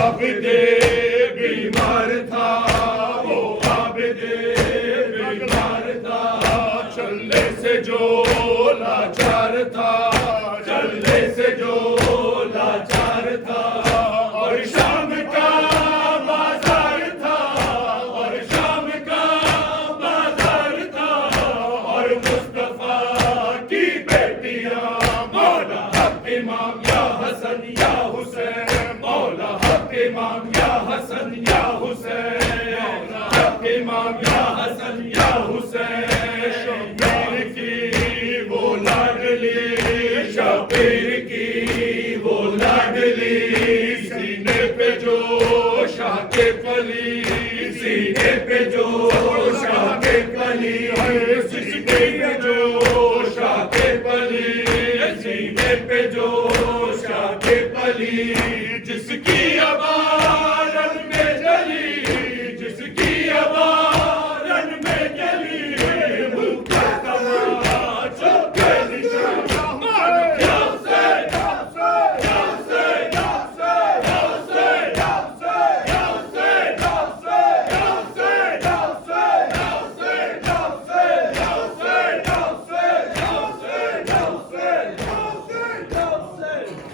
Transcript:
عابد بیمار تھا، وہ عابد بیمار تھا، چلنے سے جو لاچار تھا، چلنے سے جو لاچار تھا، اور شام کا بازار تھا، اور شام کا بازار تھا، اور مصطفیٰ کی بیٹیاں مولا حق امام یا حسن یا حسین، مولا حق امام یا حسن یا حسین، مولا حق امام یا